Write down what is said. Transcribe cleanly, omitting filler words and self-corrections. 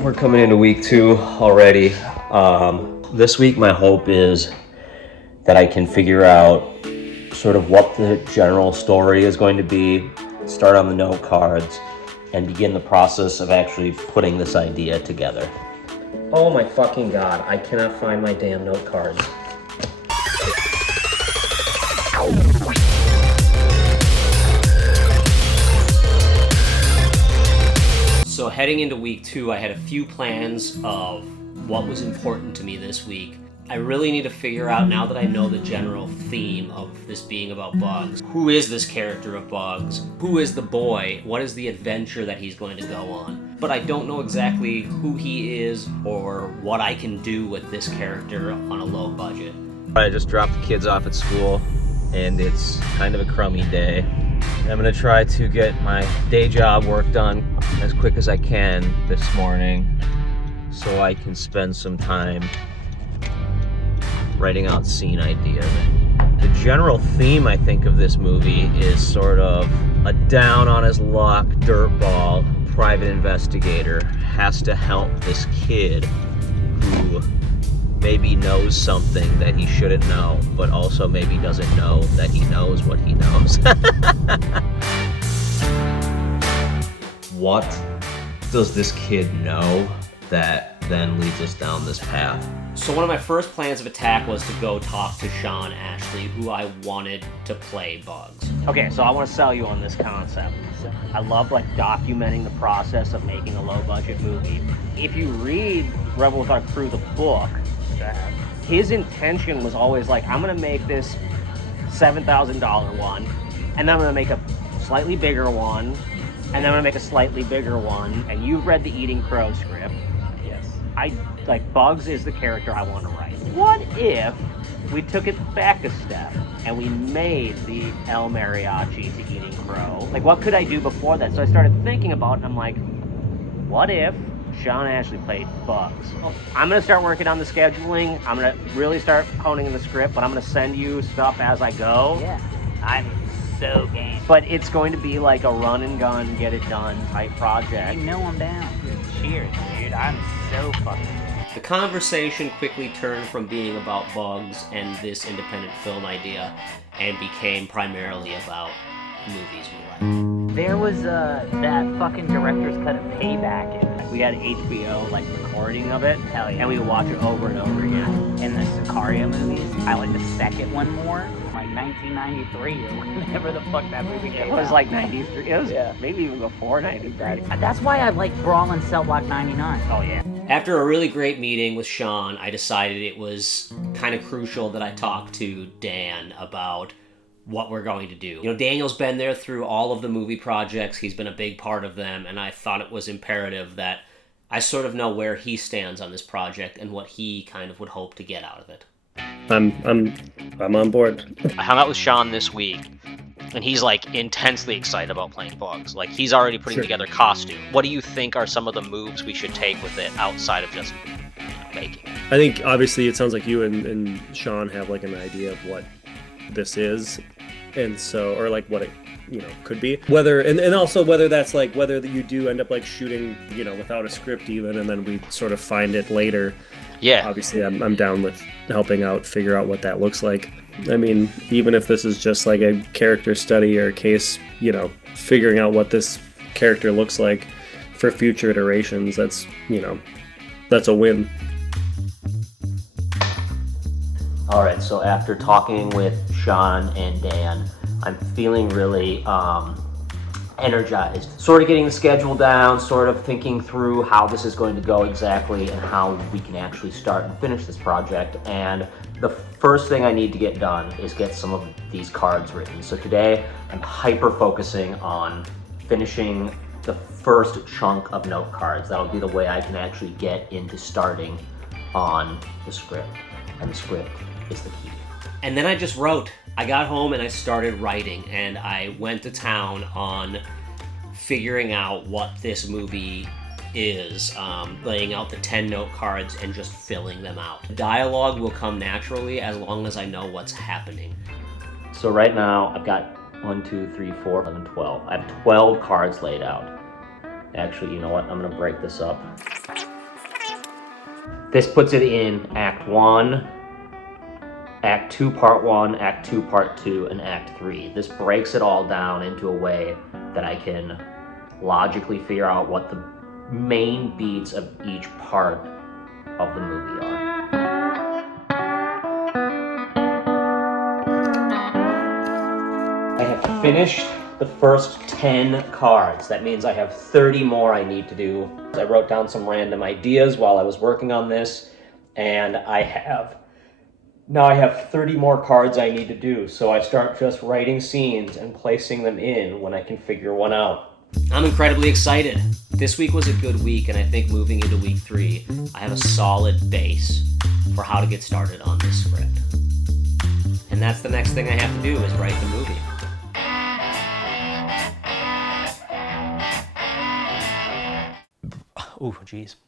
We're coming into week 2 already. This week my hope is that I can figure out sort of what the general story is going to be, start on the note cards, and begin the process of actually putting this idea together. Oh my fucking god, I cannot find my damn note cards. So heading into week 2, I had a few plans of what was important to me this week. I really need to figure out, now that I know the general theme of this being about Bugs, who is this character of Bugs? Who is the boy? What is the adventure that he's going to go on? But I don't know exactly who he is or what I can do with this character on a low budget. I just dropped the kids off at school, and it's kind of a crummy day. I'm gonna try to get my day job work done as quick as I can this morning so I can spend some time writing out scene ideas. The general theme, I think, of this movie is sort of a down on his luck dirtball private investigator has to help this kid who maybe knows something that he shouldn't know, but also maybe doesn't know that he knows what he knows. What does this kid know that then leads us down this path? So one of my first plans of attack was to go talk to Sean Ashley, who I wanted to play Bugs. Okay, so I want to sell you on this concept. I love documenting the process of making a low budget movie. If you read Rebel Without a Crew, the book, his intention was always I'm gonna make this $7,000 one, and then I'm gonna make a slightly bigger one, and then I'm gonna make a slightly bigger one. And you've read the Eating Crow script. Yes. Bugs is the character I want to write. What if we took it back a step and we made the El Mariachi to Eating Crow? What could I do before that? So I started thinking about it, and I'm like, what if Sean Ashley played Bugs? I'm going to start working on the scheduling. I'm going to really start honing in the script, but I'm going to send you stuff as I go. Yeah, I'm so game. But it's going to be a run and gun, get it done type project. You know I'm down. Cheers, dude. I'm so fucking. The conversation quickly turned from being about Bugs and this independent film idea and became primarily about movies we like. There was that fucking director's cut of Payback. We had HBO recording of it. Hell yeah. And we would watch it over and over again. And the Sicario movies, I like the second one more. 1993 or whenever the fuck that movie came out. It was 93. It was maybe even before 93. That's why I like Brawl in Cell Block 99. Oh yeah. After a really great meeting with Sean, I decided it was kind of crucial that I talk to Dan about what we're going to do. Daniel's been there through all of the movie projects. He's been a big part of them, and I thought it was imperative that I sort of know where he stands on this project and what he kind of would hope to get out of it. I'm on board. I hung out with Sean this week, and he's intensely excited about playing Bugs. He's already putting together costume. What do you think are some of the moves we should take with it outside of just making it? I think obviously it sounds like you and Sean have an idea of what this is, and so or what it could be, whether and also whether that's whether you do end up shooting without a script even, and then we sort of find it later. Yeah, obviously I'm down with helping out figure out what that looks like. I mean, even if this is just a character study or a case, figuring out what this character looks like for future iterations, that's a win. All right, so after talking with Sean and Dan, I'm feeling really energized. Sort of getting the schedule down, sort of thinking through how this is going to go exactly and how we can actually start and finish this project. And the first thing I need to get done is get some of these cards written. So today, I'm hyper-focusing on finishing the first chunk of note cards. That'll be the way I can actually get into starting on the script. And the script is the key. And then I just wrote. I got home and I started writing, and I went to town on figuring out what this movie is, laying out the 10 note cards and just filling them out. The dialogue will come naturally as long as I know what's happening. So right now I've got 1, 2, 3, 4, 11, 12. I have 12 cards laid out. Actually, you know what? I'm gonna break this up. This puts it in Act 1, Act 2, Part 1, Act 2, Part 2, and Act 3. This breaks it all down into a way that I can logically figure out what the main beats of each part of the movie are. I have finished the first 10 cards. That means I have 30 more I need to do. I wrote down some random ideas while I was working on this, and now I have 30 more cards I need to do, so I start just writing scenes and placing them in when I can figure one out. I'm incredibly excited. This week was a good week, and I think moving into week 3, I have a solid base for how to get started on this script. And that's the next thing I have to do is write the movie. Oh, geez.